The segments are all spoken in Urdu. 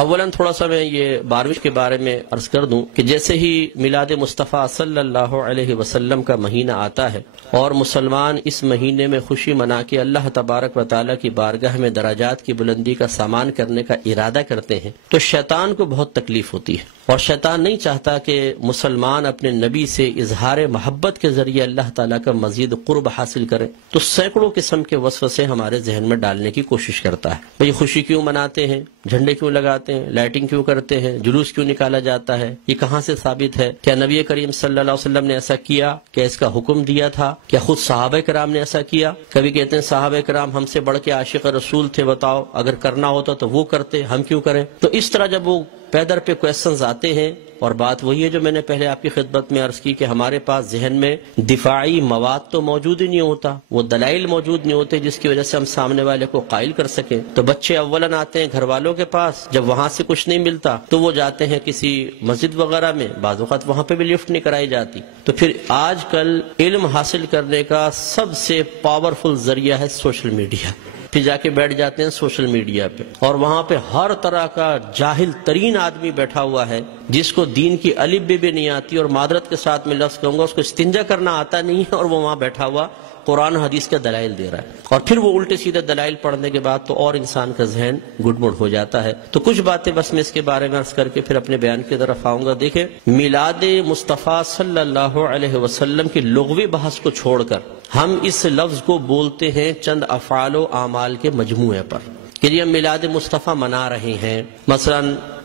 اولاً تھوڑا سا میں یہ 12ویں کے بارے میں عرض کر دوں کہ جیسے ہی میلاد مصطفیٰ صلی اللہ علیہ وسلم کا مہینہ آتا ہے اور مسلمان اس مہینے میں خوشی منا کے اللہ تبارک و تعالیٰ کی بارگاہ میں درجات کی بلندی کا سامان کرنے کا ارادہ کرتے ہیں تو شیطان کو بہت تکلیف ہوتی ہے، اور شیطان نہیں چاہتا کہ مسلمان اپنے نبی سے اظہار محبت کے ذریعے اللہ تعالیٰ کا مزید قرب حاصل کریں، تو سینکڑوں قسم کے وسوسے ہمارے ذہن میں ڈالنے کی کوشش کرتا ہے۔ بھئی خوشی کیوں مناتے ہیں، جھنڈے کیوں لگاتے ہیں، لائٹنگ کیوں کرتے ہیں، جلوس کیوں نکالا جاتا ہے، یہ کہاں سے ثابت ہے؟ کیا نبی کریم صلی اللہ علیہ وسلم نے ایسا کیا؟ کیا اس کا حکم دیا تھا؟ کیا خود صحابہ کرام نے ایسا کیا؟ کبھی کہتے ہیں صحابہ کرام ہم سے بڑھ کے عاشق رسول تھے، بتاؤ اگر کرنا ہوتا تو وہ کرتے، ہم کیوں کریں؟ تو اس طرح جب وہ پیدر پہ کویسچنز آتے ہیں، اور بات وہی ہے جو میں نے پہلے آپ کی خدمت میں عرض کی کہ ہمارے پاس ذہن میں دفاعی مواد تو موجود ہی نہیں ہوتا، وہ دلائل موجود نہیں ہوتے جس کی وجہ سے ہم سامنے والے کو قائل کر سکیں، تو بچے اولاً آتے ہیں گھر والوں کے پاس، جب وہاں سے کچھ نہیں ملتا تو وہ جاتے ہیں کسی مسجد وغیرہ میں، بعض اوقات وہاں پہ بھی لفٹ نہیں کرائی جاتی۔ تو پھر آج کل علم حاصل کرنے کا سب سے پاورفل ذریعہ ہے سوشل میڈیا، پھر جا کے بیٹھ جاتے ہیں سوشل میڈیا پہ، اور وہاں پہ ہر طرح کا جاہل ترین آدمی بیٹھا ہوا ہے جس کو دین کی الف بے بھی نہیں آتی، اور معذرت کے ساتھ میں لفظ کہوں گا اس کو استنجا کرنا آتا نہیں ہے، اور وہ وہاں بیٹھا ہوا قرآن حدیث کے دلائل دے رہا ہے، اور پھر وہ الٹے سیدھے دلائل پڑھنے کے بعد تو اور انسان کا ذہن گڑبڑ ہو جاتا ہے۔ تو کچھ باتیں بس میں اس کے بارے میں عرض کر کے پھر اپنے بیان کی طرف آؤں گا۔ دیکھیں، میلاد مصطفیٰ صلی اللہ علیہ وسلم کی لغوی بحث کو چھوڑ کر ہم اس لفظ کو بولتے ہیں چند افعال و اعمال کے مجموعے پر کہ یہ میلاد مصطفیٰ منا رہے ہیں، مثلا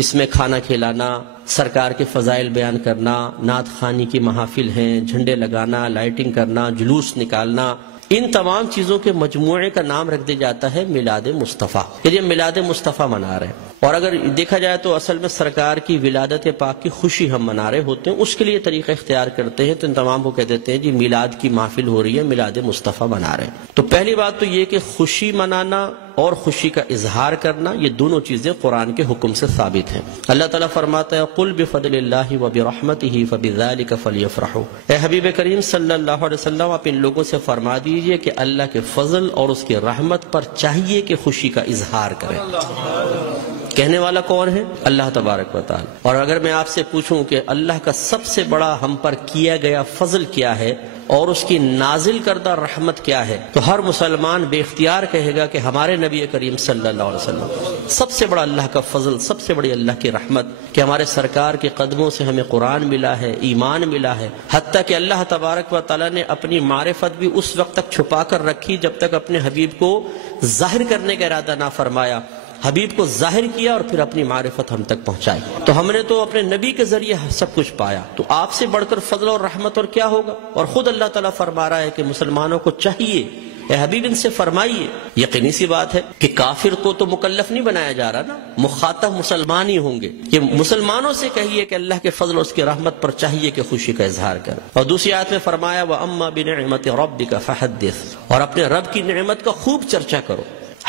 اس میں کھانا کھلانا، سرکار کے فضائل بیان کرنا، نعت خوانی کی محافل ہیں، جھنڈے لگانا، لائٹنگ کرنا، جلوس نکالنا، ان تمام چیزوں کے مجموعے کا نام رکھ دیا جاتا ہے میلاد مصطفیٰ، کہ یہ میلاد مصطفیٰ منا رہے ہیں۔ اور اگر دیکھا جائے تو اصل میں سرکار کی ولادت پاک کی خوشی ہم منا رہے ہوتے ہیں، اس کے لیے طریقہ اختیار کرتے ہیں، تو ان تمام کو کہہ دیتے ہیں جی میلاد کی محفل ہو رہی ہے، میلاد مصطفیٰ منا رہے ہیں۔ تو پہلی بات تو یہ کہ خوشی منانا اور خوشی کا اظہار کرنا، یہ دونوں چیزیں قرآن کے حکم سے ثابت ہیں۔ اللہ تعالیٰ فرماتا ہے قل بفضل اللہ وبرحمتہ فبذلک فلیفرحوا، اے حبیب کریم صلی اللہ علیہ وسلم آپ ان لوگوں سے فرما دیجئے کہ اللہ کے فضل اور اس کی رحمت پر چاہیے کہ خوشی کا اظہار کریں۔ کہنے والا کون ہے؟ اللہ تبارک و تعالی۔ اور اگر میں آپ سے پوچھوں کہ اللہ کا سب سے بڑا ہم پر کیا گیا فضل کیا ہے اور اس کی نازل کردہ رحمت کیا ہے، تو ہر مسلمان بے اختیار کہے گا کہ ہمارے نبی کریم صلی اللہ علیہ وسلم سب سے بڑا اللہ کا فضل، سب سے بڑی اللہ کی رحمت کہ ہمارے سرکار کے قدموں سے ہمیں قرآن ملا ہے، ایمان ملا ہے، حتیٰ کہ اللہ تبارک و تعالیٰ نے اپنی معرفت بھی اس وقت تک چھپا کر رکھی جب تک اپنے حبیب کو ظاہر کرنے کا ارادہ نہ فرمایا، حبیب کو ظاہر کیا اور پھر اپنی معرفت ہم تک پہنچائی۔ تو ہم نے تو اپنے نبی کے ذریعے سب کچھ پایا، تو آپ سے بڑھ کر فضل اور رحمت اور کیا ہوگا؟ اور خود اللہ تعالیٰ فرما رہا ہے کہ مسلمانوں کو چاہیے، اے حبیب ان سے فرمائیے۔ یقینی سی بات ہے کہ کافر کو تو مکلف نہیں بنایا جا رہا نا، مخاطب مسلمان ہی ہوں گے، کہ مسلمانوں سے کہیے کہ اللہ کے فضل اور اس کی رحمت پر چاہیے کہ خوشی کا اظہار کرے۔ اور دوسری آیت میں فرمایا وَأَمَّا بِنِعْمَةِ رَبِّكَ فَحَدِّثْ، اور اپنے رب کی نعمت کا خوب چرچا کرو۔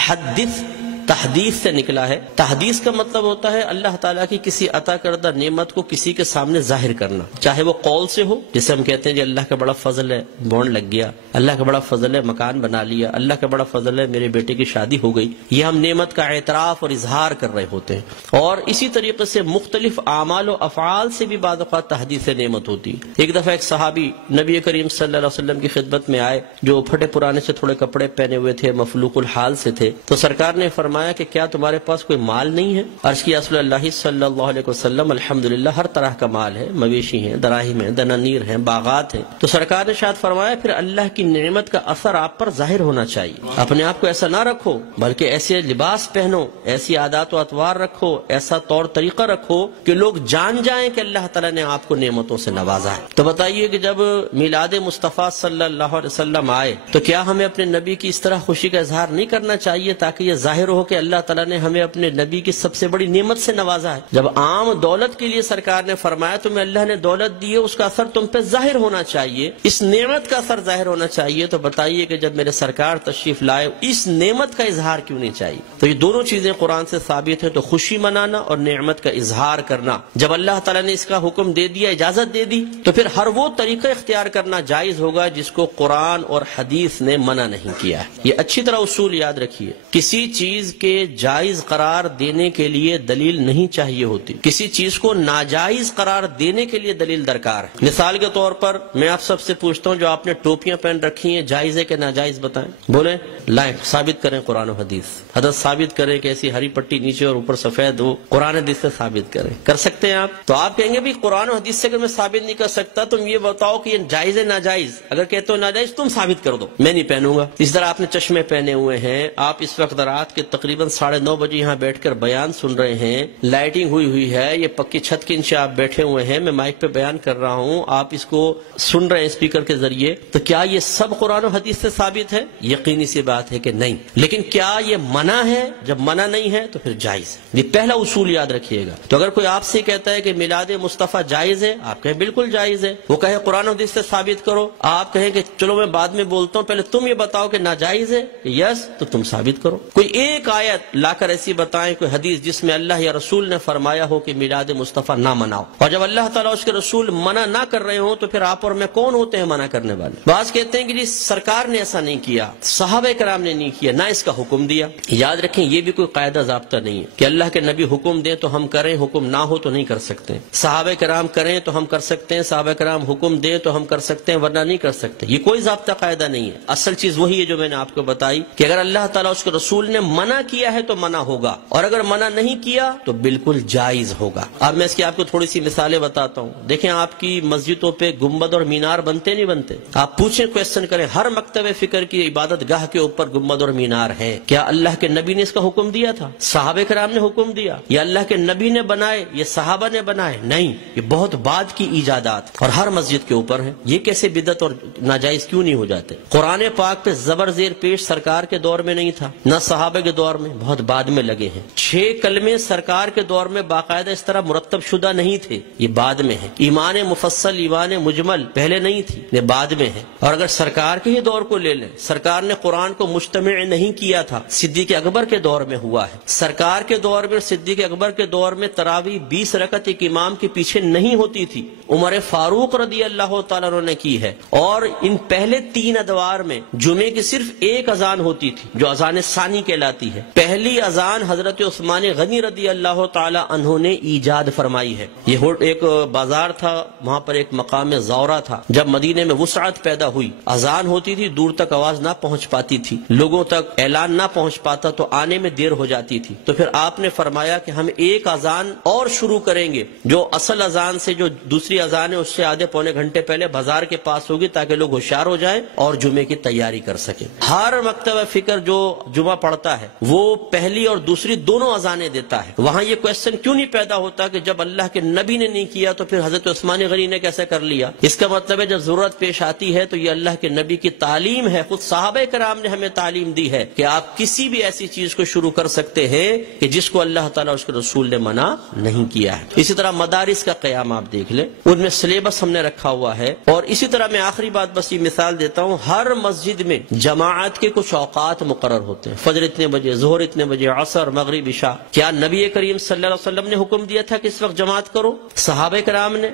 حدث تحدیث سے نکلا ہے، تحدیث کا مطلب ہوتا ہے اللہ تعالیٰ کی کسی عطا کردہ نعمت کو کسی کے سامنے ظاہر کرنا، چاہے وہ قول سے ہو، جسے ہم کہتے ہیں جی اللہ کا بڑا فضل ہے بونڈ لگ گیا، اللہ کا بڑا فضل ہے مکان بنا لیا، اللہ کا بڑا فضل ہے میرے بیٹے کی شادی ہو گئی، یہ ہم نعمت کا اعتراف اور اظہار کر رہے ہوتے ہیں۔ اور اسی طریقے سے مختلف اعمال و افعال سے بھی بعض اوقات تحدیث نعمت ہوتی ہے۔ ایک دفعہ ایک صحابی نبی کریم صلی اللہ علیہ وسلم کی خدمت میں آئے، جو پھٹے پرانے سے تھوڑے کپڑے پہنے ہوئے تھے، مفلوق الحال سے تھے، تو سرکار نے فرمایا کہ کیا تمہارے پاس کوئی مال نہیں ہے؟ عرض کیا رسول اللہ صلی اللہ علیہ وسلم الحمدللہ ہر طرح کا مال ہے، مویشی ہیں، دراہم ہیں، دنانیر ہیں، باغات ہیں۔ تو سرکار نے شاید فرمایا پھر اللہ کی نعمت کا اثر آپ پر ظاہر ہونا چاہیے، اپنے آپ کو ایسا نہ رکھو بلکہ ایسے لباس پہنو، ایسی عادات و اطوار رکھو، ایسا طور طریقہ رکھو کہ لوگ جان جائیں کہ اللہ تعالیٰ نے آپ کو نعمتوں سے نوازا ہے۔ تو بتائیے کہ جب میلاد مصطفیٰ صلی اللہ علیہ وسلم آئے تو کیا ہمیں اپنے نبی کی اس طرح خوشی کا اظہار نہیں کرنا چاہیے تاکہ یہ ظاہر ہو کہ اللہ تعالیٰ نے ہمیں اپنے نبی کی سب سے بڑی نعمت سے نوازا ہے؟ جب عام دولت کے لیے سرکار نے فرمایا تمہیں اللہ نے دولت دی ہے، اس کا اثر تم پہ ظاہر ہونا چاہیے، اس نعمت کا اثر ظاہر ہونا چاہیے، تو بتائیے کہ جب میرے سرکار تشریف لائے اس نعمت کا اظہار کیوں نہیں چاہیے؟ تو یہ دونوں چیزیں قرآن سے ثابت ہیں، تو خوشی منانا اور نعمت کا اظہار کرنا، جب اللہ تعالیٰ نے اس کا حکم دے دیا، اجازت دے دی، تو پھر ہر وہ طریقہ اختیار کرنا جائز ہوگا جس کو قرآن اور حدیث نے منع نہیں کیا ہے۔ یہ اچھی طرح اصول یاد رکھیے، کسی چیز چیز کے جائز قرار دینے کے لیے دلیل نہیں چاہیے ہوتی، کسی چیز کو ناجائز قرار دینے کے لیے دلیل درکار ہے۔ مثال کے طور پر میں آپ سب سے پوچھتا ہوں، جو آپ نے ٹوپیاں پہن رکھی ہیں جائز ہے کہ ناجائز بتائیں؟ بولیں، لائیں، ثابت کریں قرآن و حدیث، حضرت ثابت کریں کہ ایسی ہری پٹی نیچے اور اوپر سفید ہو، قرآن حدیث سے ثابت کریں۔ کر سکتے ہیں آپ؟ تو آپ کہیں گے بھی قرآن و حدیث سے اگر میں ثابت نہیں کر سکتا تم یہ بتاؤ کہ یہ جائز ہے ناجائز؟ اگر کہتے ہو ناجائز تم ثابت کر دو، میں نہیں پہنوں گا۔ اس طرح آپ نے چشمے پہنے ہوئے ہیں، آپ اس وقت رات کے تقریباً 9:30 بجے یہاں بیٹھ کر بیان سن رہے ہیں، لائٹنگ ہوئی ہے، یہ پکی چھت کے نیچے آپ بیٹھے ہوئے ہیں، میں مائک پہ بیان کر رہا ہوں، آپ اس کو سن رہے ہیں اسپیکر کے ذریعے، تو کیا یہ سب قرآن و حدیث سے ثابت ہے؟ یقینی سی بات ہے کہ نہیں۔ لیکن کیا یہ منع ہے؟ جب منع نہیں ہے تو پھر جائز ہے، یہ پہلا اصول یاد رکھیے گا۔ تو اگر کوئی آپ سے کہتا ہے کہ میلاد مصطفیٰ جائز ہے، آپ کہیں بالکل جائز ہے، وہ کہے قرآن و حدیث سے ثابت کرو، آپ کہیں کہ چلو میں بعد میں بولتا ہوں، پہلے تم یہ بتاؤ کہ ناجائز ہے، یس تو تم ثابت کرو۔ کوئی ایک آیت لا کر ایسی بتائیں، کوئی حدیث جس میں اللہ یا رسول نے فرمایا ہو کہ میلاد مصطفیٰ نہ مناؤ، اور جب اللہ تعالیٰ اس کے رسول منع نہ کر رہے ہوں تو پھر آپ اور میں کون ہوتے ہیں منع کرنے والے؟ بعض کہتے ہیں کہ جی سرکار نے ایسا نہیں کیا، صحابہ کرام نے نہیں کیا، نہ اس کا حکم دیا۔ یاد رکھیں یہ بھی کوئی قاعدہ ضابطہ نہیں ہے کہ اللہ کے نبی حکم دیں تو ہم کریں، حکم نہ ہو تو نہیں کر سکتے۔ صحابہ کرام کریں تو ہم کر سکتے ہیں، صحابہ کرام حکم دیں تو ہم کر سکتے ہیں، ورنہ نہیں کر سکتے۔ یہ کوئی ضابطہ قاعدہ نہیں ہے۔ اصل چیز وہی ہے جو میں نے آپ کو بتائی کہ اگر اللہ تعالیٰ اس کے رسول نے منع کیا ہے تو منع ہوگا، اور اگر منع نہیں کیا تو بالکل جائز ہوگا۔ اب میں اس کی آپ کو تھوڑی سی مثالیں بتاتا ہوں۔ دیکھیں آپ کی مسجدوں پہ گنبد اور مینار بنتے نہیں بنتے؟ آپ پوچھیں، کویسچن کریں، ہر مکتب فکر کی عبادت گاہ کے اوپر گنبد اور مینار ہے، کیا اللہ کے نبی نے اس کا حکم دیا تھا؟ صحابہ کرام نے حکم دیا؟ یا اللہ کے نبی نے بنائے، یہ صحابہ نے بنائے؟ نہیں، یہ بہت بعد کی ایجادات اور ہر مسجد کے اوپر ہے۔ یہ کیسے بدعت اور ناجائز کیوں نہیں ہو جاتے؟ قرآن پاک پہ زبر زیر پیش سرکار کے دور میں نہیں تھا، نہ صحابہ کے دور میں، بہت بعد میں لگے ہیں۔ 6 کلمے سرکار کے دور میں باقاعدہ اس طرح مرتب شدہ نہیں تھے، یہ بعد میں ہے۔ ایمان مفصل، ایمان مجمل پہلے نہیں تھی، یہ بعد میں ہے۔ اور اگر سرکار کے ہی دور کو لے لیں، سرکار نے قرآن کو مجتمع نہیں کیا تھا، صدیق اکبر کے دور میں ہوا ہے۔ سرکار کے دور میں، صدیق اکبر کے دور میں تراویح 20 رکعت ایک امام کے پیچھے نہیں ہوتی تھی، عمر فاروق رضی اللہ تعالیٰ عنہ نے کی ہے۔ اور ان پہلے 3 ادوار میں جمعے کی صرف ایک اذان ہوتی تھی جو اذان ثانی کہلاتی ہے۔ پہلی اذان حضرت عثمان غنی رضی اللہ تعالیٰ عنہ نے ایجاد فرمائی ہے۔ یہ ایک بازار تھا، وہاں پر ایک مقام زورہ تھا، جب مدینے میں وسعت پیدا ہوئی، اذان ہوتی تھی، دور تک آواز نہ پہنچ پاتی تھی، لوگوں تک اعلان نہ پہنچ پاتا تو آنے میں دیر ہو جاتی تھی، تو پھر آپ نے فرمایا کہ ہم ایک اذان اور شروع کریں گے جو اصل اذان سے جو دوسری اذان ہے اس سے آدھے پونے گھنٹے پہلے بازار کے پاس ہوگی، تاکہ لوگ ہوشیار ہو جائیں اور جمعے کی تیاری کر سکیں۔ ہر مکتبہ فکر جو جمعہ پڑھتا ہے وہ پہلی اور دوسری دونوں اذانیں دیتا ہے۔ وہاں یہ کویسچن کیوں نہیں پیدا ہوتا کہ جب اللہ کے نبی نے نہیں کیا تو پھر حضرت عثمان غنی نے کیسے کر لیا؟ اس کا مطلب ہے جب ضرورت پیش آتی ہے تو یہ اللہ کے نبی کی تعلیم ہے، خود صحابہ کرام نے ہمیں تعلیم دی ہے کہ آپ کسی بھی ایسی چیز کو شروع کر سکتے ہیں کہ جس کو اللہ تعالیٰ اس کے رسول نے منع نہیں کیا ہے۔ اسی طرح مدارس کا قیام آپ دیکھ لیں، ان میں سلیبس ہم نے رکھا ہوا ہے۔ اور اسی طرح میں آخری بات بس یہ مثال دیتا ہوں، ہر مسجد میں جماعت کے کچھ اوقات مقرر ہوتے ہیں، فجر اتنے بجے، ظہر اتنے بجے، عصر، مغرب، عشاء۔ کیا نبی کریم صلی اللہ علیہ وسلم نے حکم دیا تھا کہ اس وقت جماعت کرو؟ صحابہ کرام نے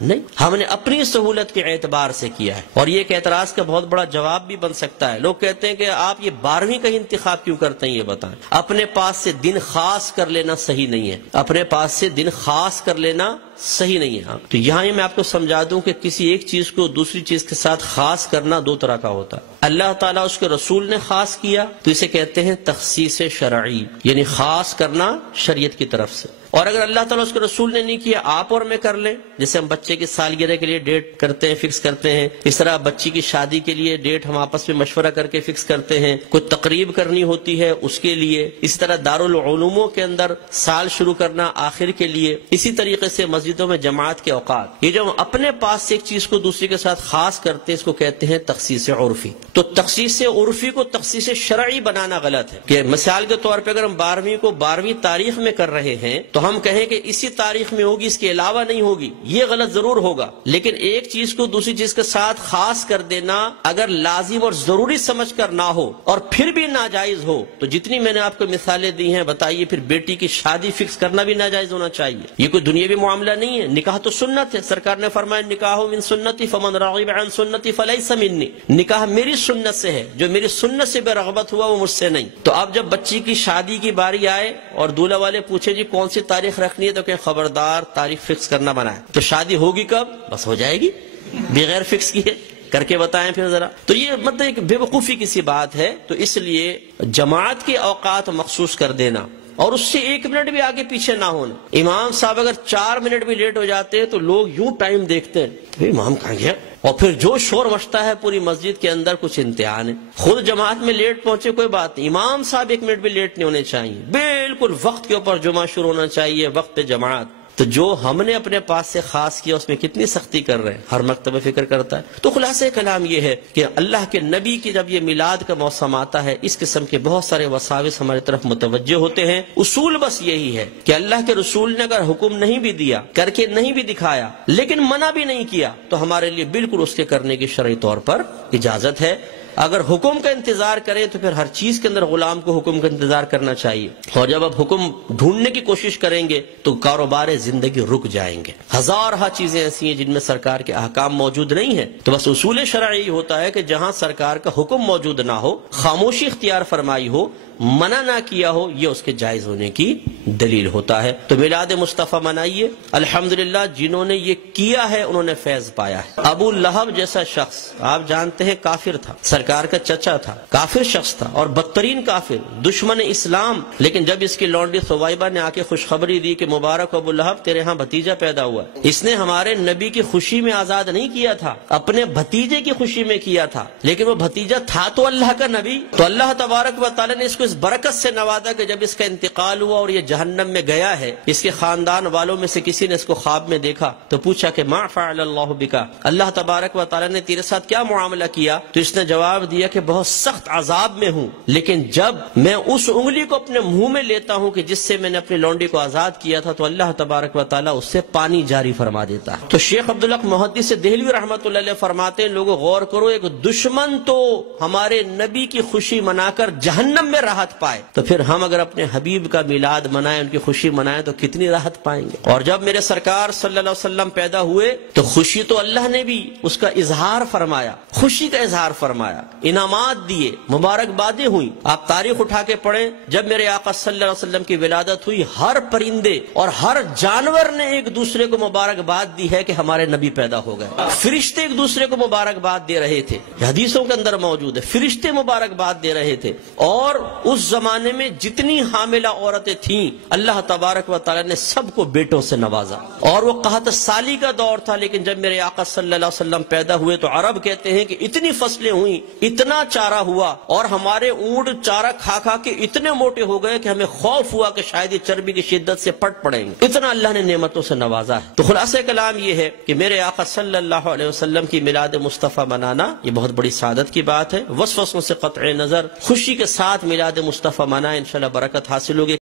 نہیں، ہم نے اپنی سہولت کے اعتبار سے کیا ہے۔ اور یہ ایک اعتراض کا بہت بڑا جواب بھی بن سکتا ہے۔ لوگ کہتے ہیں کہ آپ یہ 12ویں کا انتخاب کیوں کرتے ہیں؟ یہ بتائیں۔ اپنے پاس سے دن خاص کر لینا صحیح نہیں ہے، اپنے پاس سے دن خاص کر لینا صحیح نہیں ہے۔ تو یہاں میں آپ کو سمجھا دوں کہ کسی ایک چیز کو دوسری چیز کے ساتھ خاص کرنا 2 طرح کا ہوتا ہے۔ اللہ تعالیٰ اس کے رسول نے خاص کیا تو اسے کہتے ہیں تخصیص شرعی، یعنی خاص کرنا شریعت کی طرف سے۔ اور اگر اللہ تعالیٰ اس کے رسول نے نہیں کیا، آپ اور میں کر لیں، جیسے ہم بچے کی سالگرہ کے لیے ڈیٹ کرتے ہیں، فکس کرتے ہیں، اس طرح بچی کی شادی کے لیے ڈیٹ ہم آپس میں مشورہ کر کے فکس کرتے ہیں، کوئی تقریب کرنی ہوتی ہے اس کے لیے، اس طرح دارالعلوموں کے اندر سال شروع کرنا آخر کے لیے، اسی طریقے سے مسجدوں میں جماعت کے اوقات۔ یہ جو ہم اپنے پاس سے ایک چیز کو دوسری کے ساتھ خاص کرتے ہیں، اس کو کہتے ہیں تخصیص عرفی۔ تو تخصیص عرفی کو تخصیص شرعی بنانا غلط ہے کہ مثال کے طور پہ اگر ہم 12ویں کو 12ویں تاریخ میں کر رہے ہیں تو ہم کہیں کہ اسی تاریخ میں ہوگی، اس کے علاوہ نہیں ہوگی، یہ غلط ضرور ہوگا۔ لیکن ایک چیز کو دوسری چیز کے ساتھ خاص کر دینا اگر لازم اور ضروری سمجھ کر نہ ہو اور پھر بھی ناجائز ہو، تو جتنی میں نے آپ کو مثالیں دی ہیں، بتائیے پھر بیٹی کی شادی فکس کرنا بھی ناجائز ہونا چاہیے؟ یہ کوئی دنیاوی معاملہ نہیں ہے، نکاح تو سنت ہے، سرکار نے فرمایا نکاح من سنتی فمن راغب عن سنتی فلیس منی، نکاح میری سنت سے ہے، جو میری سنت سے بے رغبت ہوا وہ مجھ سے نہیں۔ تو اب جب بچی کی شادی کی باری آئے اور دولہا والے پوچھے جی کون سی تاریخ رکھنی ہے، تو کہ خبردار تاریخ فکس کرنا بنا ہے، تو شادی ہوگی کب؟ بس ہو جائے گی بغیر فکس کیے، کر کے بتائیں پھر ذرا۔ تو یہ مطلب ایک بے وقوفی کی سی بات ہے۔ تو اس لیے جماعت کے اوقات مخصوص کر دینا اور اس سے 1 منٹ بھی آگے پیچھے نہ ہونا۔ امام صاحب اگر 4 منٹ بھی لیٹ ہو جاتے ہیں تو لوگ یوں ٹائم دیکھتے ہیں، امام کہاں گیا، اور پھر جو شور مچتا ہے پوری مسجد کے اندر، کچھ امتحان ہے۔ خود جماعت میں لیٹ پہنچے کوئی بات نہیں، امام صاحب 1 منٹ بھی لیٹ نہیں ہونے چاہیے، بالکل وقت کے اوپر جمعہ شروع ہونا چاہیے، وقت پہ جماعت۔ تو جو ہم نے اپنے پاس سے خاص کیا اس میں کتنی سختی کر رہے ہیں، ہر مکتبہ فکر کرتا ہے۔ تو خلاصہ کلام یہ ہے کہ اللہ کے نبی کی جب یہ میلاد کا موسم آتا ہے، اس قسم کے بہت سارے وساوس ہماری طرف متوجہ ہوتے ہیں۔ اصول بس یہی ہے کہ اللہ کے رسول نے اگر حکم نہیں بھی دیا، کر کے نہیں بھی دکھایا، لیکن منع بھی نہیں کیا، تو ہمارے لیے بالکل اس کے کرنے کی شرعی طور پر اجازت ہے۔ اگر حکم کا انتظار کریں تو پھر ہر چیز کے اندر غلام کو حکم کا انتظار کرنا چاہیے، اور جب آپ حکم ڈھونڈنے کی کوشش کریں گے تو کاروبار زندگی رک جائیں گے۔ ہزارہ چیزیں ایسی ہیں جن میں سرکار کے احکام موجود نہیں ہیں۔ تو بس اصول شرعی ہوتا ہے کہ جہاں سرکار کا حکم موجود نہ ہو، خاموشی اختیار فرمائی ہو، منع نہ کیا ہو، یہ اس کے جائز ہونے کی دلیل ہوتا ہے۔ تو میلاد مصطفیٰ منائیے، الحمدللہ جنہوں نے یہ کیا ہے انہوں نے فیض پایا ہے۔ ابو لہب جیسا شخص آپ جانتے ہیں کافر تھا، سرکار کا چچا تھا، کافر شخص تھا اور بدترین کافر، دشمن اسلام، لیکن جب اس کی لونڈی ثویبہ نے آ کے خوشخبری دی کہ مبارک ابو لہب تیرے ہاں بھتیجا پیدا ہوا، اس نے ہمارے نبی کی خوشی میں آزاد نہیں کیا تھا، اپنے بھتیجے کی خوشی میں کیا تھا، لیکن وہ بھتیجا تھا تو اللہ کا نبی۔ تو اللہ تبارک و تعالی نے اس کو اس برکت سے نوازا کہ جب اس کا انتقال ہوا اور یہ جہنم میں گیا ہے، اس کے خاندان والوں میں سے کسی نے اس کو خواب میں دیکھا تو پوچھا کہ ما فعل اللہ بکا، اللہ تبارک و تعالی نے تیرے ساتھ کیا معاملہ کیا؟ تو اس نے جواب دیا کہ بہت سخت عذاب میں ہوں، لیکن جب میں اس انگلی کو اپنے منہ میں لیتا ہوں کہ جس سے میں نے اپنی لونڈی کو آزاد کیا تھا، تو اللہ تبارک و تعالی اس سے پانی جاری فرما دیتا ہے۔ تو شیخ عبدالحق محدث دہلوی رحمۃ اللہ علیہ فرماتے ہیں لوگوں غور کرو، ایک دشمن تو ہمارے نبی کی خوشی منا کر جہنم میں راحت پائے، تو پھر ہم اگر اپنے حبیب کا میلاد منائیں، ان کی خوشی منائیں تو کتنی راحت پائیں گے۔ اور جب میرے سرکار صلی اللہ علیہ وسلم پیدا ہوئے تو خوشی تو اللہ نے بھی اس کا اظہار فرمایا، خوشی کا اظہار فرمایا، انعامات دیے، مبارکبادیں ہوئی۔ آپ تاریخ اٹھا کے پڑھیں، جب میرے آقا صلی اللہ علیہ وسلم کی ولادت ہوئی، ہر پرندے اور ہر جانور نے ایک دوسرے کو مبارکباد دی ہے کہ ہمارے نبی پیدا ہو گئے۔ فرشتے ایک دوسرے کو مبارکباد دے رہے تھے، حدیثوں کے اندر موجود ہے، فرشتے مبارکباد دے رہے تھے۔ اور اس زمانے میں جتنی حاملہ عورتیں تھیں اللہ تبارک و تعالی نے سب کو بیٹوں سے نوازا، اور وہ قحط سالی کا دور تھا، لیکن جب میرے آقا صلی اللہ علیہ وسلم پیدا ہوئے تو عرب کہتے ہیں کہ اتنی فصلیں ہوئیں، اتنا چارہ ہوا، اور ہمارے اونٹ چارہ کھا کھا کے اتنے موٹے ہو گئے کہ ہمیں خوف ہوا کہ شاید یہ چربی کی شدت سے پٹ پڑیں گے، اتنا اللہ نے نعمتوں سے نوازا ہے۔ تو خلاصہ کلام یہ ہے کہ میرے آقا صلی اللہ علیہ وسلم کی میلاد مصطفیٰ منانا یہ بہت بڑی سعادت کی بات ہے۔ وسوسوں سے قطع نظر خوشی کے ساتھ میلاد مصطفیٰ منائیں، انشاءاللہ برکت حاصل ہوگی۔